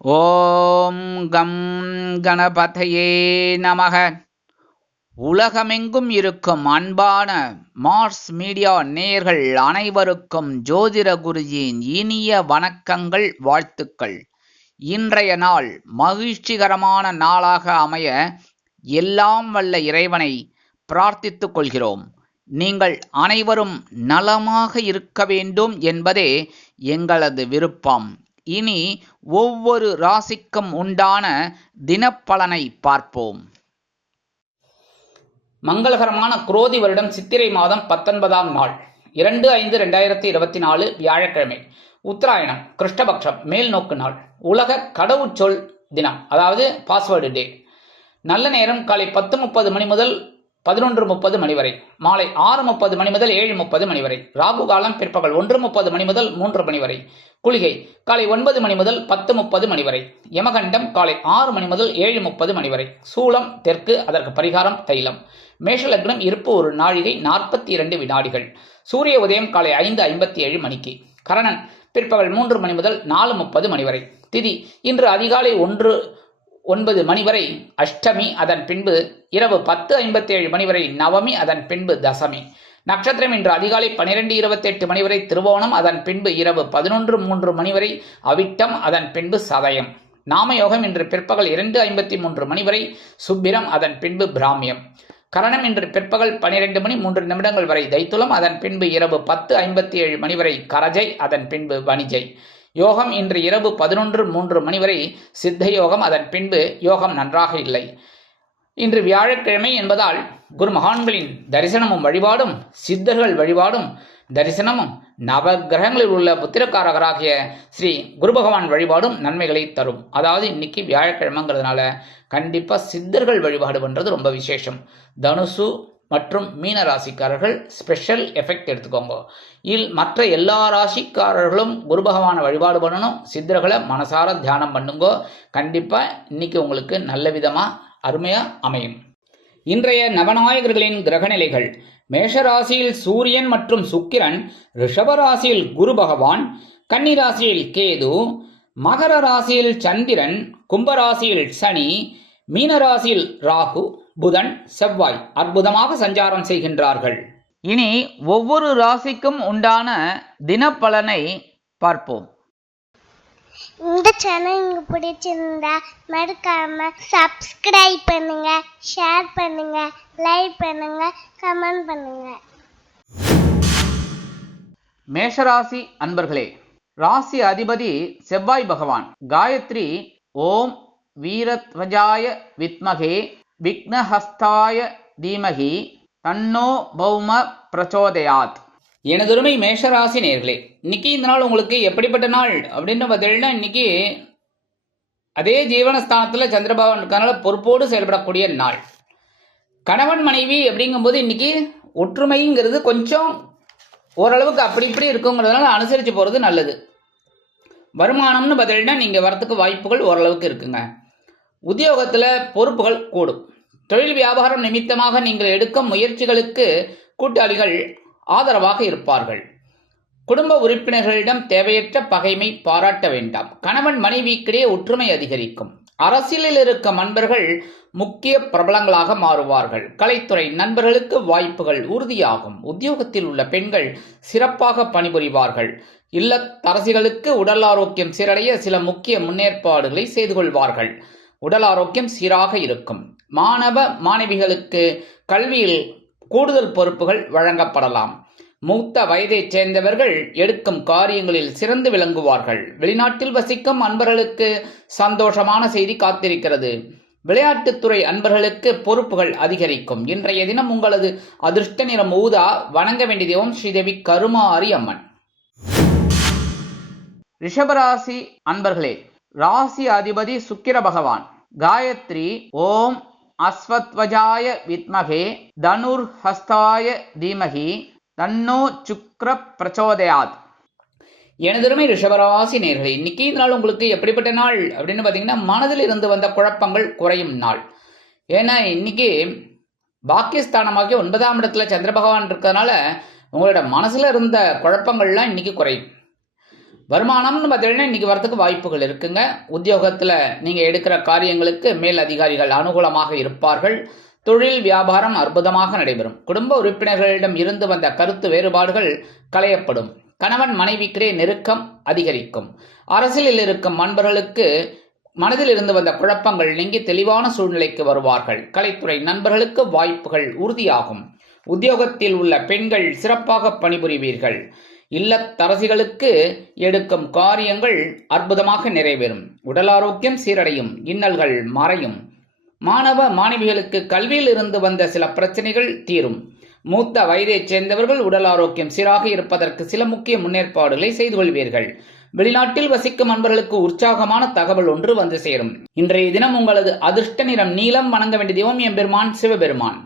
ஓம் come கணபதையே நமக. உலகமெங்கும் இருக்கும் அன்பான மார்ஸ் மீடியா நேயர்கள் அனைவருக்கும் ஜோதிட குருஜியின் இனிய வணக்கங்கள், வாழ்த்துக்கள். இன்றைய நாள் மகிழ்ச்சிகரமான நாளாக அமைய எல்லாம் வல்ல இறைவனை பிரார்த்தித்துக் கொள்கிறோம். நீங்கள் அனைவரும் நலமாக இருக்க வேண்டும் என்பதே எங்களது விருப்பம். இனி ஒவ்வொரு ராசிக்கும் உண்டான தினப்பலனை பார்ப்போம். மங்களகரமான குரோதி வருடம் சித்திரை மாதம் 19ஆம் நாள் 2/5/2024 வியாழக்கிழமை, உத்தராயணம், கிருஷ்ணபக்ஷம், மேல் நோக்கு நாள், உலக கடவுச்சொல் தினம், அதாவது பாஸ்வேர்டு டே. நல்ல நேரம் காலை 10:30 மணி முதல் 11:30 மணி வரை, மாலை 6:30 மணி முதல் 7:30 மணி வரை. ராகு காலம் பிற்பகல் 1:30 மணி முதல் 3 மணி வரை. குளிகை காலை 9 மணி முதல் 10:30 மணி வரை. யமகண்டம் காலை 6 மணி முதல் 7:30 மணி வரை. சூலம் தெற்கு, அதற்கு பரிகாரம் தைலம். மேஷ லக்னம், இருப்பு 1 நாழிகை 42 வினாடிகள். சூரிய உதயம் காலை 5:57 மணிக்கு. கரணன் பிற்பகல் 3 மணி முதல் 4:30 மணி வரை. திதி இன்று அதிகாலை 1:09 மணி வரை அஷ்டமி, அதன் பின்பு இரவு 10:57 மணி வரை நவமி, அதன் பின்பு தசமி. நட்சத்திரம் இன்று அதிகாலை 12:28 மணி வரை திருவோணம், அதன் பின்பு இரவு 11:03 மணி வரை அவிட்டம், அதன் பின்பு சதயம். நாமயோகம் இன்று பிற்பகல் 2:53 மணி வரை சுப்பிரம், அதன் பின்பு பிராமியம். கரணம் இன்று பிற்பகல் 12 மணி 3 நிமிடங்கள் வரை தைத்துலம், அதன் பின்பு இரவு 10:57 மணி வரை கரஜை, அதன் பின்பு வணிஜை. யோகம் இன்று இரவு 11:03 மணி வரை சித்த யோகம், அதன் பின்பு யோகம் நன்றாக இல்லை. இன்று வியாழக்கிழமை என்பதால் குரு மகான்களின் தரிசனமும் வழிபாடும், சித்தர்கள் வழிபாடும் தரிசனமும், நவகிரகங்களில் உள்ள புத்திரக்காரகராகிய ஸ்ரீ குரு பகவான் வழிபாடும் நன்மைகளை தரும். அதாவது இன்னைக்கு வியாழக்கிழமைங்கிறதுனால கண்டிப்பாக சித்தர்கள் வழிபாடு பண்ணுறது ரொம்ப விசேஷம். தனுசு மற்றும் மீன ராசிக்காரர்கள் ஸ்பெஷல் எஃபெக்ட் எடுத்துக்கோங்க. மற்ற எல்லா ராசிக்காரர்களும் குரு பகவானை வழிபாடு பண்ணணும், சித்தர்களை மனசார தியானம் பண்ணுங்கோ. கண்டிப்பாக இன்னைக்கு உங்களுக்கு நல்ல விதமாக அருமையாக அமையும். இன்றைய நவநாயகர்களின் கிரகநிலைகள்: மேஷராசியில் சூரியன் மற்றும் சுக்கிரன், ரிஷபராசியில் குரு பகவான், கன்னிராசியில் கேது, மகர ராசியில் சந்திரன், கும்பராசியில் சனி, மீனராசியில் ராகு, புதன், செவ்வாய் அற்புதமாக சஞ்சாரம் செய்கின்றார்கள். இனி ஒவ்வொரு ராசிக்கும் உண்டான தினப்பலனை பார்ப்போம். இந்த சேனல் உங்களுக்கு பிடிச்சிருந்தா மறக்காம சப்ஸ்கிரைப் பண்ணுங்க, ஷேர் பண்ணுங்க, லைக் பண்ணுங்க, கமெண்ட் பண்ணுங்க. மேஷராசி அன்பர்களே, ராசி அதிபதி செவ்வாய் பகவான். காயத்ரி ஓம் வீரத்வஜாய வித்மகே விக்னஹஸ்தாய தீமகி தன்னோ பௌம பிரச்சோதயாத். எனதுரிமை மேஷராசி நேர்களே, இன்னைக்கு இந்த நாள் உங்களுக்கு எப்படிப்பட்ட நாள் அப்படின்னு பார்த்தீங்கன்னா, இன்னைக்கு அதே ஜீவனஸ்தானத்தில் சந்திரபகவான் இருக்கனால பொறுப்போடு செயல்படக்கூடிய நாள். கணவன் மனைவி அப்படிங்கும்போது இன்னைக்கு ஒற்றுமைங்கிறது கொஞ்சம் ஓரளவுக்கு அப்படி இப்படி இருக்குங்கிறதுனால அனுசரித்து போகிறது நல்லது. வருமானம்னு பார்த்தீங்கன்னா நீங்கள் வரத்துக்கு வாய்ப்புகள் ஓரளவுக்கு இருக்குங்க. உத்தியோகத்தில் பொறுப்புகள் கூடும். தொழில் வியாபாரம் நிமித்தமாக நீங்கள் எடுக்கும் முயற்சிகளுக்கு கூட்டாளிகள் ஆதரவாக இருப்பார்கள். குடும்ப உறுப்பினர்களிடம் தேவையற்ற பகைமை பாராட்ட வேண்டாம். கணவன் மனைவிக்கிடையே ஒற்றுமை அதிகரிக்கும். அரசியலில் இருக்கும் நண்பர்கள் முக்கிய பிரபலங்களாக மாறுவார்கள். கலைத்துறை நண்பர்களுக்கு வாய்ப்புகள் உறுதியாகும். உத்தியோகத்தில் உள்ள பெண்கள் சிறப்பாக பணிபுரிவார்கள். இல்லத்தரசிகளுக்கு உடல் ஆரோக்கியம் சீரடைய சில முக்கிய முன்னேற்பாடுகளை செய்து கொள்வார்கள். உடல் ஆரோக்கியம் சீராக இருக்கும். மாணவ மாணவிகளுக்கு கல்வியில் கூடுதல் பொறுப்புகள் வழங்கப்படலாம். மூத்த வயதைச் சேர்ந்தவர்கள் எடுக்கும் காரியங்களில் சிறந்து விளங்குவார்கள். வெளிநாட்டில் வசிக்கும் அன்பர்களுக்கு சந்தோஷமான செய்தி காத்திருக்கிறது. விளையாட்டுத்துறை அன்பர்களுக்கு பொறுப்புகள் அதிகரிக்கும். இன்றைய தினம் உங்களது அதிர்ஷ்ட நிறம் ஊதா. வணங்க வேண்டிய தெய்வம் ஸ்ரீதேவி கருமாரி அம்மன். ரிஷபராசி அன்பர்களே, ராசி அதிபதி சுக்கிர பகவான். காயத்ரி ஓம் அஸ்வத்வஜாய வித்மகே தனுர் ஹஸ்தாய தீமகி தன்னோ சுக்ர பிரச்சோதயாத். எனதுமே ரிஷபராசி நேர்களே, இன்னைக்கு இந்த நாள் உங்களுக்கு எப்படிப்பட்ட நாள் அப்படின்னு பார்த்தீங்கன்னா, மனதில் இருந்து வந்த குழப்பங்கள் குறையும் நாள். ஏன்னா இன்னைக்கு பாக்கியஸ்தானமாகிய 9ஆம் இடத்துல சந்திர பகவான் இருக்கிறதுனால உங்களோட மனசுல இருந்த குழப்பங்கள்லாம் இன்னைக்கு குறையும். வருமானம்னு பார்த்தீங்கன்னா இன்னைக்கு வரத்துக்கு வாய்ப்புகள் இருக்குங்க. உத்தியோகத்தில் நீங்கள் எடுக்கிற காரியங்களுக்கு மேல் அதிகாரிகள் அனுகூலமாக இருப்பார்கள். தொழில் வியாபாரம் அற்புதமாக நடைபெறும். குடும்ப உறுப்பினர்களிடம் இருந்து வந்த கருத்து வேறுபாடுகள் களையப்படும். கணவன் மனைவிக்கிடையே நெருக்கம் அதிகரிக்கும். அரசியலில் இருக்கும் நண்பர்களுக்கு மனதில் இருந்து வந்த குழப்பங்கள் நீங்கி தெளிவான சூழ்நிலைக்கு வருவார்கள். கலைத்துறை நண்பர்களுக்கு வாய்ப்புகள் உறுதியாகும். உத்தியோகத்தில் உள்ள பெண்கள் சிறப்பாக பணிபுரிவீர்கள். இல்லத்தரசிகளுக்கு எடுக்கும் காரியங்கள் அற்புதமாக நிறைவேறும். உடல் ஆரோக்கியம் சீரடையும். இன்னல்கள் மறையும். மாணவ மாணவிகளுக்கு கல்வியில் இருந்து வந்த சில பிரச்சனைகள் தீரும். மூத்த வயதைச் சேர்ந்தவர்கள் உடல் ஆரோக்கியம் சீராக இருப்பதற்கு சில முக்கிய முன்னேற்பாடுகளை செய்து கொள்வீர்கள். வெளிநாட்டில் வசிக்கும் நண்பர்களுக்கு உற்சாகமான தகவல் ஒன்று வந்து சேரும். இன்றைய தினம் உங்களது அதிர்ஷ்ட நிறம் நீலம். வணங்க வேண்டிய தெய்வம் எம்பெருமான் சிவபெருமான்.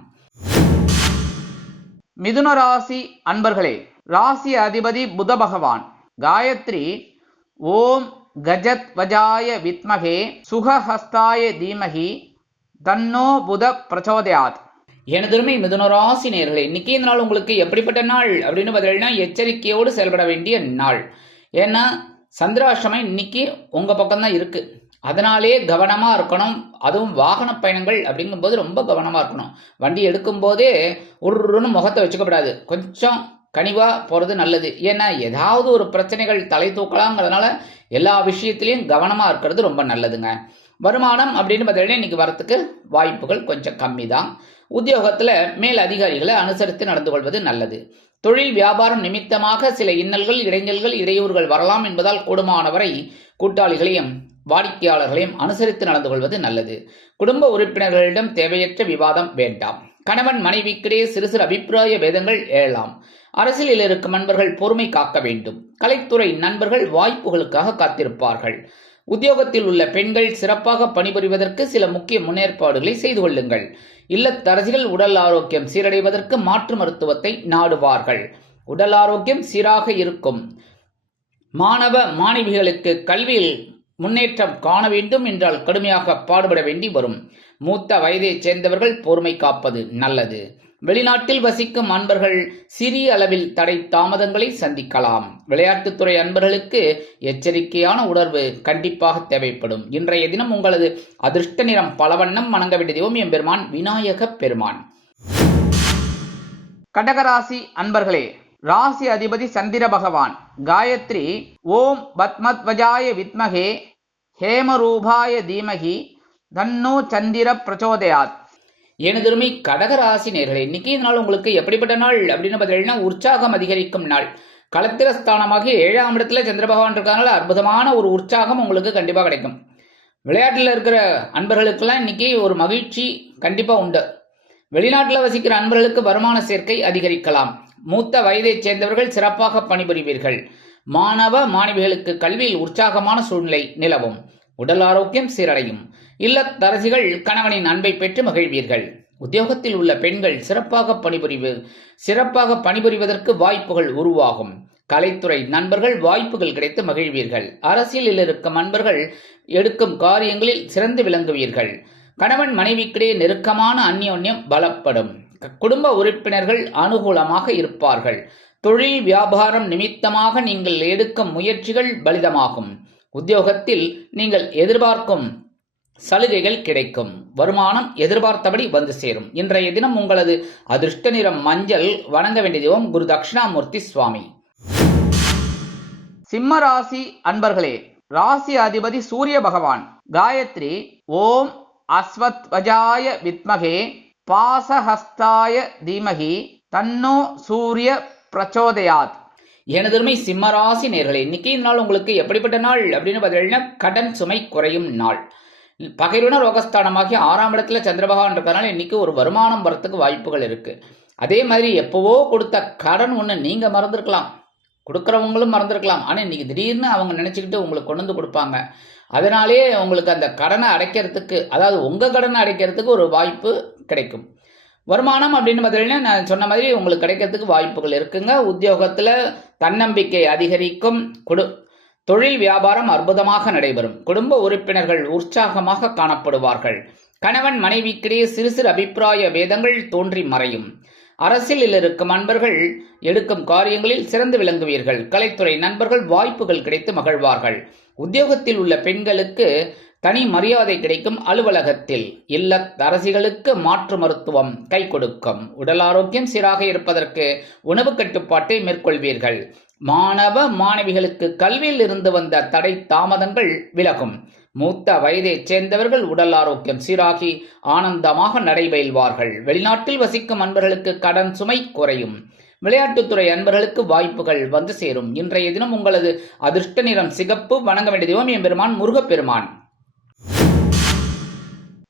மிதுன ராசி அன்பர்களே, ராசி அதிபதி புத பகவான். காயத்ரி ஓம் கஜத்வஜாய வித்மகே சுகஹஸ்தாய தீமகி தன்னோ புத பிரச்சோதயாத். எனதுமே மிதுன ராசி நேயர்களே, இன்னைக்கு இந்த நாள் உங்களுக்கு எப்படிப்பட்ட நாள் அப்படின்னு பார்த்தீங்கன்னா எச்சரிக்கையோடு செயல்பட வேண்டிய நாள். ஏன்னா சந்திராஷ்டமம் இன்னைக்கு உங்க பக்கம்தான் இருக்கு. அதனாலே கவனமா இருக்கணும். அதுவும் வாகன பயணங்கள் அப்படிங்கும்போது ரொம்ப கவனமா இருக்கணும். வண்டி எடுக்கும் போதே ஒரு முகத்தை வச்சுக்கப்படாது. கொஞ்சம் கனிவா போறது நல்லது. ஏன்னா ஏதாவது ஒரு பிரச்சனைகள் தலை தூக்கலாங்கிறதுனால எல்லா விஷயத்திலையும் கவனமா இருக்கிறது ரொம்ப நல்லதுங்க. வருமானம் அப்படின்னு பார்த்தீங்கன்னா இன்னைக்கு வரத்துக்கு வாய்ப்புகள் கொஞ்சம் கம்மி தான். உத்தியோகத்துல மேல் அதிகாரிகளை அனுசரித்து நடந்து கொள்வது நல்லது. தொழில் வியாபாரம் நிமித்தமாக சில இன்னல்கள் இடைஞ்சல்கள் இடையூறுகள் வரலாம் என்பதால் கூடுமானவரை கூட்டாளிகளையும் வாடிக்கையாளர்களையும் அனுசரித்து நடந்து கொள்வது நல்லது. குடும்ப உறுப்பினர்களிடம் தேவையற்ற விவாதம் வேண்டாம். கணவன் மனைவிக்கிடையே சிறு சிறு அபிப்பிராய பேதங்கள் எழலாம். அரசியலில் இருக்கும் நண்பர்கள் பொறுமை காக்க வேண்டும். கலைத்துறை நண்பர்கள் வாய்ப்புகளுக்காக காத்திருப்பார்கள். உத்தியோகத்தில் உள்ள பெண்கள் சிறப்பாக பணிபுரிவதற்கு சில முக்கிய முன்னேற்பாடுகளை செய்து கொள்ளுங்கள். இல்லத்தரசிகள் உடல் ஆரோக்கியம் சீரடைவதற்கு மாற்று மருத்துவத்தை நாடுவார்கள். உடல் ஆரோக்கியம் சீராக இருக்கும். மாணவ மாணவிகளுக்கு கல்வியில் முன்னேற்றம் காண வேண்டும் என்றால் கடுமையாக பாடுபட வேண்டி வரும். மூத்த வயதைச் சேர்ந்தவர்கள் பொறுமை காப்பது நல்லது. வெளிநாட்டில் வசிக்கும் அன்பர்கள் சிறிய அளவில் தடை தாமதங்களை சந்திக்கலாம். விளையாட்டுத்துறை அன்பர்களுக்கு எச்சரிக்கையான உணர்வு கண்டிப்பாக தேவைப்படும். இன்றைய தினம் உங்களது அதிர்ஷ்ட நிறம் பலவண்ணம். வணங்க வேண்டிய தெய்வம் எம்பெருமான் விநாயக பெருமான். கடகராசி அன்பர்களே, ராசி அதிபதி சந்திர பகவான். காயத்ரி ஓம் பத்மத்வஜாய வித்மகே ஹேமரூபாய தீமகி தன்னோ சந்திர பிரச்சோதயாத். எனதுருமை கடகராசி நேயர்களே, இன்னைக்கு இந்த நாள் உங்களுக்கு எப்படிப்பட்ட நாள் அப்படின்னு பார்த்தீங்கன்னா உற்சாகம் அதிகரிக்கும் நாள். களத்திரஸ்தானமாகி 7ஆம் இடத்துல சந்திர பகவான் இருக்காங்களா, அற்புதமான ஒரு உற்சாகம் உங்களுக்கு கண்டிப்பாக கிடைக்கும். விளையாட்டில் இருக்கிற அன்பர்களுக்கெல்லாம் இன்னைக்கு ஒரு மகிழ்ச்சி கண்டிப்பாக உண்டு. வெளிநாட்டில் வசிக்கிற அன்பர்களுக்கு வருமான சேர்க்கை அதிகரிக்கலாம். மூத்த வயதைச் சேர்ந்தவர்கள் சிறப்பாக பணிபுரிவீர்கள். மாணவ மாணவிகளுக்கு கல்வியில் உற்சாகமான சூழ்நிலை நிலவும். உடல் ஆரோக்கியம் சீரடையும். இல்லத்தரசிகள் கணவனின் அன்பை பெற்று மகிழ்வீர்கள். உத்தியோகத்தில் உள்ள பெண்கள் சிறப்பாக பணிபுரிவதற்கு வாய்ப்புகள் உருவாகும். கலைத்துறை நண்பர்கள் வாய்ப்புகள் கிடைத்து மகிழ்வீர்கள். அரசியலில் இருக்கும் நண்பர்கள் எடுக்கும் காரியங்களில் சிறந்து விளங்குவீர்கள். கணவன் மனைவிக்கிடையே நெருக்கமான அந்யோன்யம் பலப்படும். குடும்ப உறுப்பினர்கள் அனுகூலமாக இருப்பார்கள். தொழில் வியாபாரம் நிமித்தமாக நீங்கள் எடுக்கும் முயற்சிகள் பலிதமாகும். உத்தியோகத்தில் நீங்கள் எதிர்பார்க்கும் சலுகைகள் கிடைக்கும். வருமானம் எதிர்பார்த்தபடி வந்து சேரும். இன்றைய தினம் உங்களது அதிர்ஷ்ட நிறம் மஞ்சள். வணங்க வேண்டிய தெய்வம் குரு தட்சிணாமூர்த்தி சுவாமி. சிம்ம ராசி அன்பர்களே, ராசி அதிபதி சூரிய பகவான். காயத்ரி ஓம் அஸ்வத்வஜாய வித்மகே பாசஹஸ்தாய தீமகி தன்னோ சூரிய பிரச்சோதயாத். எனதுமை சிம்மராசி நேர்களே, இன்னைக்கு நாள் உங்களுக்கு எப்படிப்பட்ட நாள் அப்படின்னு பார்த்தீங்கன்னா கடன் சுமை குறையும் நாள். பகைருண ரோகஸ்தானமாகி 6ஆம் இடத்துல சந்திர பகவான் இருக்கிறதுனால இன்னைக்கு ஒரு வருமானம் வரத்துக்கு வாய்ப்புகள் இருக்கு. அதே மாதிரி எப்பவோ கொடுத்த கடன் ஒன்று நீங்க மறந்துருக்கலாம், கொடுக்குறவங்களும் மறந்துருக்கலாம். ஆனால் இன்னைக்கு திடீர்னு அவங்க நினைச்சுக்கிட்டு உங்களுக்கு கொண்டு வந்து கொடுப்பாங்க. அதனாலே உங்களுக்கு அந்த கடனை அடைக்கிறதுக்கு, அதாவது உங்க கடனை அடைக்கிறதுக்கு ஒரு வாய்ப்பு கிடைக்கும். வருமானம் அப்படின்னு பார்த்தீங்கன்னா நான் சொன்ன மாதிரி உங்களுக்கு கிடைக்கிறதுக்கு வாய்ப்புகள் இருக்குங்க. உத்தியோகத்தில் தன்னம்பிக்கை அதிகரிக்கும். தொழில் வியாபாரம் அற்புதமாக நடைபெறும். குடும்ப உறுப்பினர்கள் உற்சாகமாக காணப்படுவார்கள். கணவன் மனைவிக்கிடையே சிறு சிறு அபிப்பிராய பேதங்கள் தோன்றி மறையும். அரசியலில் இருக்கும் அன்பர்கள் எடுக்கும் காரியங்களில் சிறந்து விளங்குவீர்கள். கலைத்துறை நண்பர்கள் வாய்ப்புகள் கிடைத்து மகிழ்வார்கள். உத்தியோகத்தில் உள்ள பெண்களுக்கு தனி மரியாதை கிடைக்கும். அலுவலகத்தில் இல்லத்தரசிகளுக்கு மாற்று மருத்துவம் கை கொடுக்கும். உடல் ஆரோக்கியம் சீராக இருப்பதற்கு உணவு கட்டுப்பாட்டை மேற்கொள்வீர்கள். மாணவ மாணவிகளுக்கு கல்வியில் இருந்து வந்த தடை தாமதங்கள் விலகும். மூத்த வயதைச் சேர்ந்தவர்கள் உடல் ஆரோக்கியம் சீராகி ஆனந்தமாக நடைபெறுவார்கள். வெளிநாட்டில் வசிக்கும் அன்பர்களுக்கு கடன் சுமை குறையும். விளையாட்டுத்துறை அன்பர்களுக்கு வாய்ப்புகள் வந்து சேரும். இன்றைய தினம் உங்களது அதிர்ஷ்ட நிறம் சிகப்பு. வணங்க வேண்டிய தெய்வம் எம்பெருமான் முருகப்பெருமான்.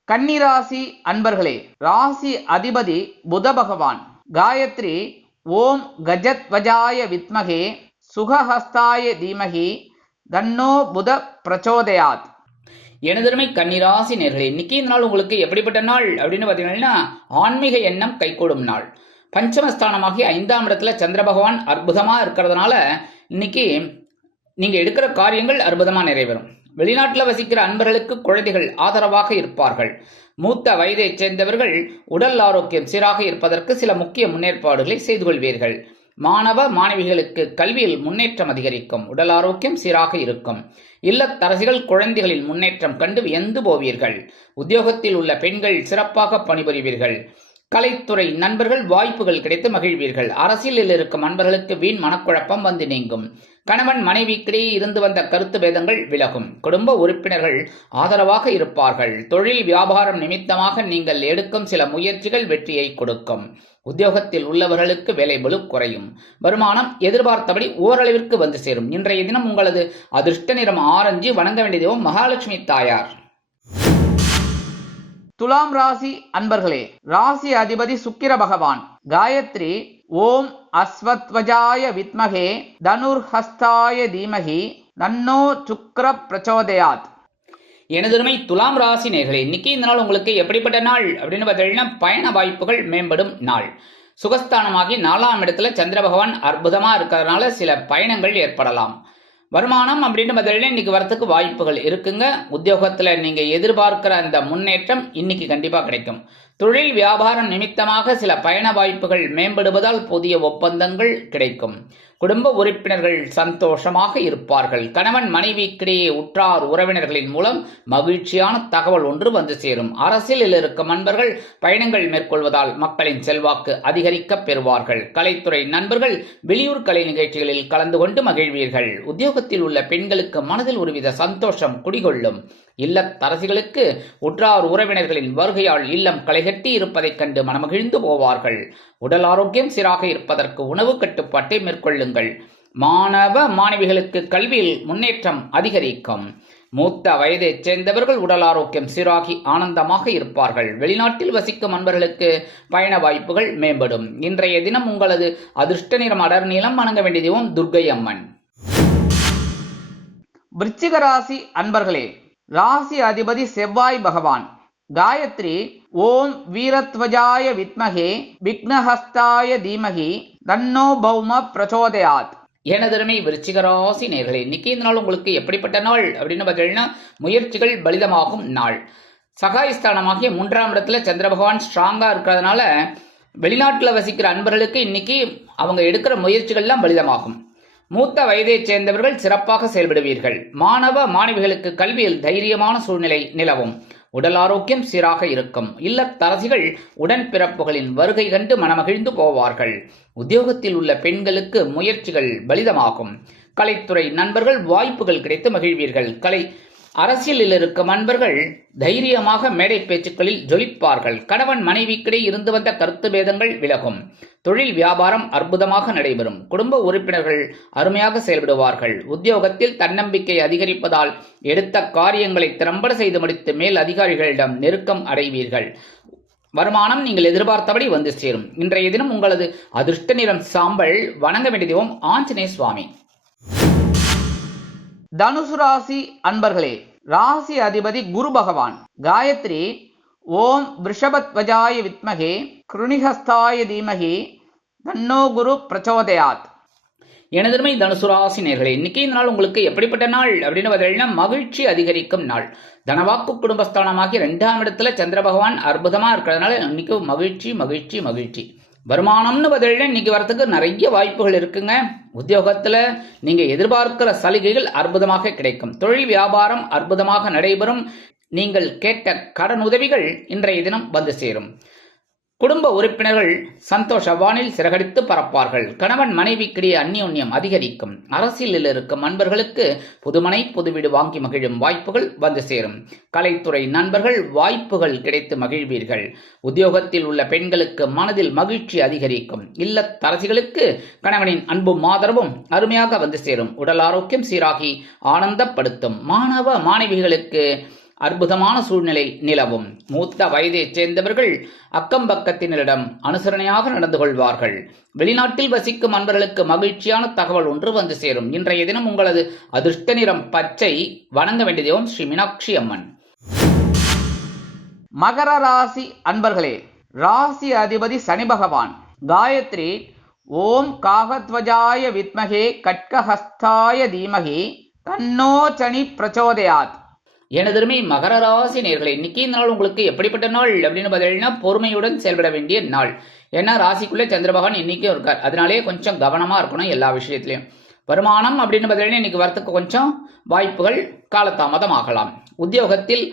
கன்னிராசி அன்பர்களே, ராசி அதிபதி புத பகவான். காயத்ரி ஓம் கஜத்வஜாய வித்மகே சுகஹஸ்தாய தீமகி தன்னோ புத பிரச்சோதயாத். எனதருமை கன்னிராசி நேர்களே, இன்னைக்கு இந்த நாள் உங்களுக்கு எப்படிப்பட்ட நாள் அப்படின்னு பார்த்தீங்கன்னா, ஆன்மீக எண்ணம் கைகூடும் நாள். பஞ்சமஸ்தானமாகி 5ஆம் இடத்துல சந்திர பகவான் அற்புதமாக இருக்கிறதுனால இன்னைக்கு நீங்கள் எடுக்கிற காரியங்கள் அற்புதமாக நிறைவேறும். வெளிநாட்டில் வசிக்கிற அன்பர்களுக்கு குழந்தைகள் ஆதரவாக இருப்பார்கள். மூத்த வயதைச் சேர்ந்தவர்கள் உடல் ஆரோக்கியம் சீராக இருப்பதற்கு சில முக்கிய முன்னேற்பாடுகளை செய்து கொள்வீர்கள். மாணவ மாணவிகளுக்கு கல்வியில் முன்னேற்றம் அதிகரிக்கும். உடல் ஆரோக்கியம் சீராக இருக்கும். இல்லத்தரசிகள் குழந்தைகளின் முன்னேற்றம் கண்டு வியந்து போவீர்கள். உத்தியோகத்தில் உள்ள பெண்கள் சிறப்பாக பணிபுரிவீர்கள். கலைத்துறை நண்பர்கள் வாய்ப்புகள் கிடைத்து மகிழ்வீர்கள். அரசியலில் இருக்கும் நண்பர்களுக்கு வீண் மனக்குழப்பம் வந்து நீங்கும். கணவன் மனைவிக்கிடையே இருந்து வந்த கருத்து பேதங்கள் விலகும். குடும்ப உறுப்பினர்கள் ஆதரவாக இருப்பார்கள். தொழில் வியாபாரம் நிமித்தமாக நீங்கள் எடுக்கும் சில முயற்சிகள் வெற்றியை கொடுக்கும். உத்தியோகத்தில் உள்ளவர்களுக்கு வேலை பளு குறையும். வருமானம் எதிர்பார்த்தபடி ஓரளவிற்கு வந்து சேரும். இன்றைய தினம் உங்களது அதிர்ஷ்ட நிறம் ஆரஞ்சு. வணங்க வேண்டிய தெய்வம் மகாலட்சுமி தாயார். துலாம் ராசி அன்பர்களே, ராசி அதிபதி சுக்கிர பகவான். காயத்ரி ஓம் அஸ்வத்வஜாய வித்மகே தனுர்ஹஸ்தாய தீமகி தன்னோ சுக்ர பிரச்சோதயாத். எனதுமை துலாம் ராசி நேர்களே, இன்னைக்கு இந்த நாள் உங்களுக்கு எப்படிப்பட்ட நாள் அப்படின்னு பார்த்தீங்கன்னா, பயண வாய்ப்புகள் மேம்படும் நாள். சுகஸ்தானமாகி 4ஆம் இடத்துல சந்திர பகவான் அற்புதமா இருக்கிறதுனால சில பயணங்கள் ஏற்படலாம். வருமானம் அப்படின்னு பார்த்தீங்கன்னா இன்னைக்கு வரத்துக்கு வாய்ப்புகள் இருக்குங்க. உத்தியோகத்தில் நீங்கள் எதிர்பார்க்கிற அந்த முன்னேற்றம் இன்னைக்கு கண்டிப்பாக கிடைக்கும். தொழில் வியாபாரம் நிமித்தமாக சில பயண வாய்ப்புகள் மேம்படுவதால் புதிய ஒப்பந்தங்கள் கிடைக்கும். குடும்ப உறுப்பினர்கள் சந்தோஷமாக இருப்பார்கள். கணவன் மனைவிக்கிடையே உற்றார் உறவினர்களின் மூலம் மகிழ்ச்சியான தகவல் ஒன்று வந்து சேரும். அரசியலில் இருக்கும் நண்பர்கள் பயணங்கள் மேற்கொள்வதால் மக்களின் செல்வாக்கு அதிகரிக்க பெறுவார்கள். கலைத்துறை நண்பர்கள் வெளியூர் கலை நிகழ்ச்சிகளில் கலந்து கொண்டு மகிழ்வீர்கள். உத்தியோகத்தில் உள்ள பெண்களுக்கு மனதில் ஒருவித சந்தோஷம் குடிகொள்ளும். இல்லத்தரசிகளுக்கு உற்றார் உறவினர்களின் வருகையால் இல்லம் களைகட்டி இருப்பதைக் கண்டு மனமகிழ்ந்து போவார்கள். உடல் ஆரோக்கியம் சீராக இருப்பதற்கு உணவு கட்டுப்பாட்டை மேற்கொள்ளுங்கள். மாணவ மாணவிகளுக்கு கல்வியில் முன்னேற்றம் அதிகரிக்கும். மூத்த வயதைச் சேர்ந்தவர்கள் உடல் ஆரோக்கியம் சீராகி ஆனந்தமாக இருப்பார்கள். வெளிநாட்டில் வசிக்கும் அன்பர்களுக்கு பயண வாய்ப்புகள் மேம்படும். இன்றைய தினம் உங்களது அதிர்ஷ்ட நிறம் அடர் நீளம். வணங்க வேண்டிய தெய்வம் துர்க்கை அம்மன். விருச்சிக ராசி அன்பர்களே, ராசி அதிபதி செவ்வாய் பகவான். காயத்ரி ஓம் வீரத்வஜாய வித்மகே விக்னஹஸ்தாய தீமகி தன்னோ பௌம பிரச்சோதயாத். எனதருமை விருச்சிக ராசி நேர்களே, இன்னைக்கு இந்த நாள் உங்களுக்கு எப்படிப்பட்ட நாள் அப்படின்னு பார்த்தீங்கன்னா, முயற்சிகள் பலிதமாகும் நாள். சகாயஸ்தானமாகிய 3ஆம் இடத்துல சந்திர பகவான் ஸ்ட்ராங்கா இருக்கிறதுனால வெளிநாட்டில் வசிக்கிற அன்பர்களுக்கு இன்னைக்கு அவங்க எடுக்கிற முயற்சிகள்லாம் பலிதமாகும். மூத்த வயதைச் சேர்ந்தவர்கள் சிறப்பாக செயல்படுவீர்கள். மாணவ மாணவிகளுக்கு கல்வியில் தைரியமான சூழ்நிலை நிலவும். உடல் ஆரோக்கியம் சீராக இருக்கும். இல்லத்தரசிகள் உடன்பிறப்புகளின் வருகை கண்டு மனமகிழ்ந்து போவார்கள். உத்தியோகத்தில் உள்ள பெண்களுக்கு முயற்சிகள் பலிதமாகும். கலைத்துறை நண்பர்கள் வாய்ப்புகள் கிடைத்து மகிழ்வீர்கள். அரசியலில் இருக்கும் நண்பர்கள் தைரியமாக மேடை பேச்சுக்களில் ஜொலிப்பார்கள். கணவன் மனைவிக்கிடையே இருந்து வந்த கருத்து பேதங்கள் விலகும். தொழில் வியாபாரம் அற்புதமாக நடைபெறும். குடும்ப உறுப்பினர்கள் அருமையாக செயல்படுவார்கள். உத்தியோகத்தில் தன்னம்பிக்கை அதிகரிப்பதால் எடுத்த காரியங்களை திறம்பட செய்து முடித்து மேல் அதிகாரிகளிடம் நெருக்கம் அடைவீர்கள். வருமானம் நீங்கள் எதிர்பார்த்தபடி வந்து சேரும். இன்றைய தினம் உங்களது அதிர்ஷ்ட நிறம் சாம்பல். வணங்க வேண்டிய தெய்வம் ஆஞ்சநேய சுவாமி. தனுசு ராசி அன்பர்களே, ராசி அதிபதி குரு பகவான். காயத்ரி ஓம் விருஷபத்வஜாய வித்மகே கிருணிஹஸ்தாய தீமகி தன்னோ குரு பிரச்சோதயாத். எனதருமை தனுசு ராசி நேர்களே, இன்னைக்கு இந்த நாள் உங்களுக்கு எப்படிப்பட்ட நாள் அப்படின்னு பார்த்தீங்கன்னா, மகிழ்ச்சி அதிகரிக்கும் நாள். தனவாக்கு குடும்பஸ்தானமாகி 2ஆம் இடத்துல சந்திர பகவான் அற்புதமா இருக்கிறதுனால இன்னைக்கு மகிழ்ச்சி மகிழ்ச்சி மகிழ்ச்சி. வருமானம்னு பதில இன்னைக்கு வரத்துக்கு நிறைய வாய்ப்புகள் இருக்குங்க. உத்தியோகத்துல நீங்க எதிர்பார்க்கிற சலுகைகள் அற்புதமாக கிடைக்கும். தொழில் வியாபாரம் அற்புதமாக நடைபெறும். நீங்கள் கேட்ட கடன் உதவிகள் இன்றைய தினம் வந்து சேரும். குடும்ப உறுப்பினர்கள் சந்தோஷ வானில் சிறகடித்து பறப்பார்கள். கணவன் மனைவிக்கிடையே அந்யோன்யம் அதிகரிக்கும். அரசியலில் இருக்கும் நண்பர்களுக்கு புதுமனை புதுவீடு வாங்கி மகிழும் வாய்ப்புகள் வந்து சேரும். கலைத்துறை நண்பர்கள் வாய்ப்புகள் கிடைத்து மகிழ்வீர்கள். உத்தியோகத்தில் உள்ள பெண்களுக்கு மனதில் மகிழ்ச்சி அதிகரிக்கும். இல்லத்தரசிகளுக்கு கணவனின் அன்பும் ஆதரவும் அருமையாக வந்து சேரும். உடல் ஆரோக்கியம் சீராகி ஆனந்தப்படுத்தும். மாணவ மாணவிகளுக்கு அற்புதமான சூழ்நிலை நிலவும். மூத்த வயதைச் சேர்ந்தவர்கள் அக்கம் பக்கத்தினரிடம் அனுசரணையாக நடந்து கொள்வார்கள். வெளிநாட்டில் வசிக்கும் அன்பர்களுக்கு மகிழ்ச்சியான தகவல் ஒன்று வந்து சேரும். இன்றைய தினம் உங்களது அதிர்ஷ்ட நிறம் பச்சை. வணங்க வேண்டிய தெய்வம் ஸ்ரீ மீனாட்சி அம்மன். மகர ராசி அன்பர்களே, ராசி அதிபதி சனி பகவான். காயத்ரி ஓம் காகத்வஜாய வித்மகே கட்கஹஸ்தாய தீமகி தன்னோ சனி பிரச்சோதயாத். எனதருமை மகர ராசி நேயர்களே, இன்னைக்கு நாள் உங்களுக்கு எப்படிப்பட்ட நாள் அப்படின்னு பார்த்தீங்கன்னா பொறுமையுடன் செயல்பட வேண்டிய நாள். ஏன்னா ராசிக்குள்ளே சந்திர பகவான் இன்னைக்கும் இருக்கார். அதனாலே கொஞ்சம் கவனமா இருக்கணும் எல்லா விஷயத்திலையும். வருமானம் அப்படின்னு பார்த்தீங்கன்னா இன்னைக்கு வரத்துக்கு கொஞ்சம் வாய்ப்புகள் காலதாமதம் ஆகலாம். உத்தியோகத்தில்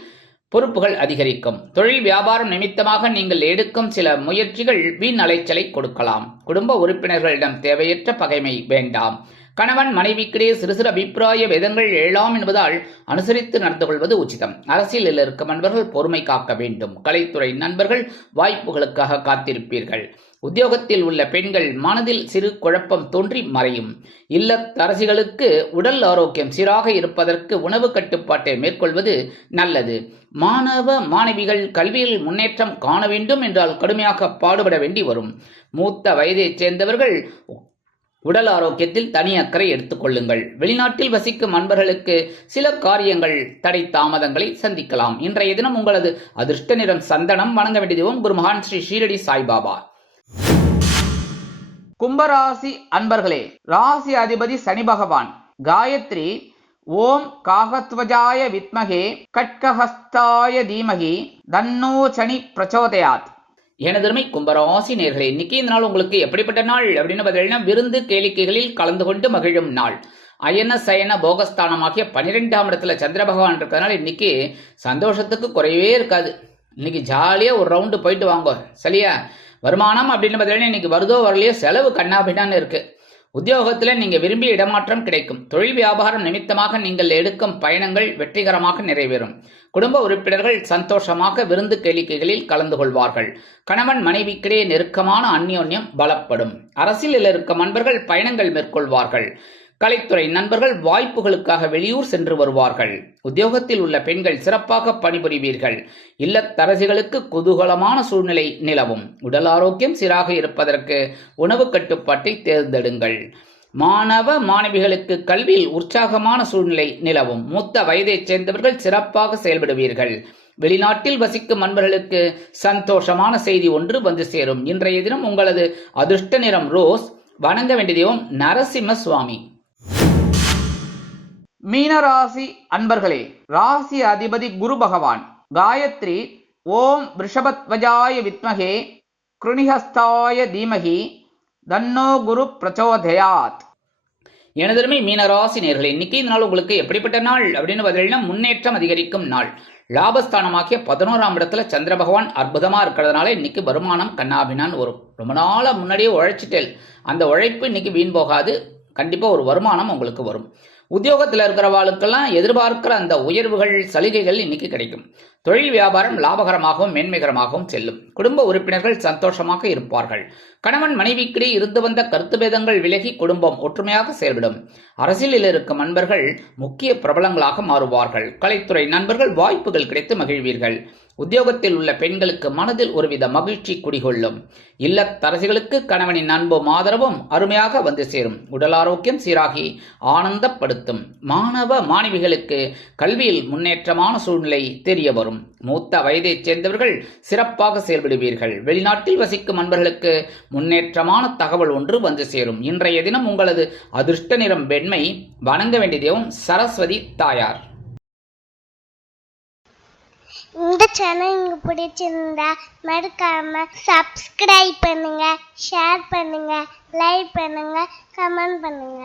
பொறுப்புகள் அதிகரிக்கும். தொழில் வியாபாரம் நிமித்தமாக நீங்கள் எடுக்கும் சில முயற்சிகள் வீண் அலைச்சலை கொடுக்கலாம். குடும்ப உறுப்பினர்களிடம் தேவையற்ற பகைமை வேண்டாம். கணவன் மனைவிக்கிடையே சிறு சிறு அபிப்பிராய வேதங்கள் எழலாம் என்பதால் அனுசரித்து நடந்து கொள்வது உச்சிதம். அரசியலில் இருக்கும் நண்பர்கள் பொறுமை காக்க வேண்டும். கலைத்துறை நண்பர்கள் வாய்ப்புகளுக்காக காத்திருப்பீர்கள். உத்தியோகத்தில் உள்ள பெண்கள் மனதில் சிறு குழப்பம் தோன்றி மறையும். இல்லத்தரசிகளுக்கு உடல் ஆரோக்கியம் சீராக இருப்பதற்கு உணவு கட்டுப்பாட்டை மேற்கொள்வது நல்லது. மாணவ மாணவிகள் கல்வியில் முன்னேற்றம் காண வேண்டும் என்றால் கடுமையாக பாடுபட வேண்டி வரும். மூத்த வயதைச் சேர்ந்தவர்கள் உடல் ஆரோக்கியத்தில் தனி அக்கறை எடுத்துக்கொள்ளுங்கள். வெளிநாட்டில் வசிக்கும் அன்பர்களுக்கு சில காரியங்கள் தடை தாமதங்களை சந்திக்கலாம். இன்றைய தினம் உங்களது அதிர்ஷ்ட நிறம் சந்தனம். வணங்க வேண்டிய தெய்வம் குரு மகான் ஸ்ரீ ஷீரடி சாய்பாபா. கும்பராசி அன்பர்களே, ராசி அதிபதி சனி பகவான். காயத்ரி ஓம் காகத்வஜாய வித்மகே கட்கஹஸ்தாய தீமகி தன்னோ சனி பிரச்சோதயாத். எனதருமை கும்பராசி நேயர்களே, இன்னைக்கு இந்த நாள் உங்களுக்கு எப்படிப்பட்ட நாள் அப்படின்னு பார்த்தீங்கன்னா விருந்து கேளிக்கைகளில் கலந்து கொண்டு மகிழும் நாள். அயன சயன போகஸ்தானமாகிய 12ஆம் இடத்துல சந்திர பகவான் இருக்கிறதுனால இன்னைக்கு சந்தோஷத்துக்கு குறையவே இருக்காது. இன்னைக்கு ஜாலியா ஒரு ரவுண்டு போயிட்டு வாங்க சரியா. வருமானம் அப்படின்னு பார்த்தீங்கன்னா இன்னைக்கு வருதோ வரலையோ செலவு கண்ணாபின்னான்னு இருக்கு. உத்தியோகத்தில் நீங்க விரும்பிய இடமாற்றம் கிடைக்கும். தொழில் வியாபாரம் நிமித்தமாக நீங்கள் எடுக்கும் பயணங்கள் வெற்றிகரமாக நிறைவேறும். குடும்ப உறுப்பினர்கள் சந்தோஷமாக விருந்து கேளிக்கைகளில் கலந்து கொள்வார்கள். கணவன் மனைவிக்கிடையே நெருக்கமான அந்யோன்யம் பலப்படும். அரசியலில் இருக்கும் நண்பர்கள் பயணங்கள் மேற்கொள்வார்கள். கலைத்துறை நண்பர்கள் வாய்ப்புகளுக்காக வெளியூர் சென்று வருவார்கள். உத்தியோகத்தில் உள்ள பெண்கள் சிறப்பாக பணிபுரிவீர்கள். இல்லத்தரசிகளுக்கு குதூகலமான சூழ்நிலை நிலவும். உடல் ஆரோக்கியம் சீராக இருப்பதற்கு உணவு கட்டுப்பாட்டை தேர்ந்தெடுங்கள். மாணவ மாணவிகளுக்கு கல்வியில் உற்சாகமான சூழ்நிலை நிலவும். மூத்த வயதைச் சேர்ந்தவர்கள் சிறப்பாக செயல்படுவீர்கள். வெளிநாட்டில் வசிக்கும் நண்பர்களுக்கு சந்தோஷமான செய்தி ஒன்று வந்து சேரும். இன்றைய தினம் உங்களது அதிர்ஷ்ட நிறம் ரோஸ். வணங்க வேண்டிய தெய்வம் நரசிம்ம சுவாமி. மீனராசி அன்பர்களே, ராசி அதிபதி குரு பகவான். காயத்ரி ஓம் ரிஷபத்வஜாய வித்மகே கிருணிஹஸ்தாய தீமகி தன்னோ குரு பிரச்சோதயாத். எனதருமை மீனராசி நேயர்களே, இன்னைக்கு இந்த நாள் உங்களுக்கு எப்படிப்பட்ட நாள் அப்படின்னு பார்த்தீங்கன்னா முன்னேற்றம் அதிகரிக்கும் நாள். லாபஸ்தானமாக்கிய 11ஆம் இடத்துல சந்திர பகவான் அற்புதமா இருக்கிறதுனால இன்னைக்கு வருமானம் கண்ணாபினான் வரும். ரொம்ப நாளா முன்னாடியே உழைச்சிட்டேன், அந்த உழைப்பு இன்னைக்கு வீண் போகாது. கண்டிப்பா ஒரு வருமானம் உங்களுக்கு வரும். உத்தியோகத்தில் இருக்கிறவாளுக்கெல்லாம் எதிர்பார்க்கிற அந்த உயர்வுகள் சலுகைகள் இன்னைக்கு கிடைக்கும். தொழில் வியாபாரம் லாபகரமாகவும் மேன்மைகரமாகவும் செல்லும். குடும்ப உறுப்பினர்கள் சந்தோஷமாக இருப்பார்கள். கணவன் மனைவிக்கிடையே இருந்து வந்த கருத்து பேதங்கள் விலகி குடும்பம் ஒற்றுமையாக செயல்படும். அரசியலில் இருக்கும் நண்பர்கள் முக்கிய பிரபலங்களாக மாறுவார்கள். கலைத்துறை நண்பர்கள் வாய்ப்புகள் கிடைத்து மகிழ்வீர்கள். உத்தியோகத்தில் உள்ள பெண்களுக்கு மனதில் ஒருவித மகிழ்ச்சி குடிகொள்ளும். இல்லத்தரசிகளுக்கு கணவனின் அன்பும் ஆதரவும் அருமையாக வந்து சேரும். உடல் ஆரோக்கியம் சீராகி ஆனந்தப்படுத்தும். மாணவ மாணவிகளுக்கு கல்வியில் முன்னேற்றமான சூழ்நிலை தெரிய வரும். மூத்த வயதைச் சேர்ந்தவர்கள் சிறப்பாக செயல்படுவீர்கள். வெளிநாட்டில் வசிக்கும் நண்பர்களுக்கு முன்னேற்றமான தகவல் ஒன்று வந்து சேரும். இன்றைய தினம் உங்களது அதிர்ஷ்ட நிறம் வெண்மை. வணங்க வேண்டிய தெய்வம் சரஸ்வதி தாயார். இந்த சேனல் உங்களுக்கு பிடிச்சிருந்தா மறக்காம சப்ஸ்கிரைப் பண்ணுங்க, ஷேர் பண்ணுங்க, லைக் பண்ணுங்க, கமெண்ட் பண்ணுங்க.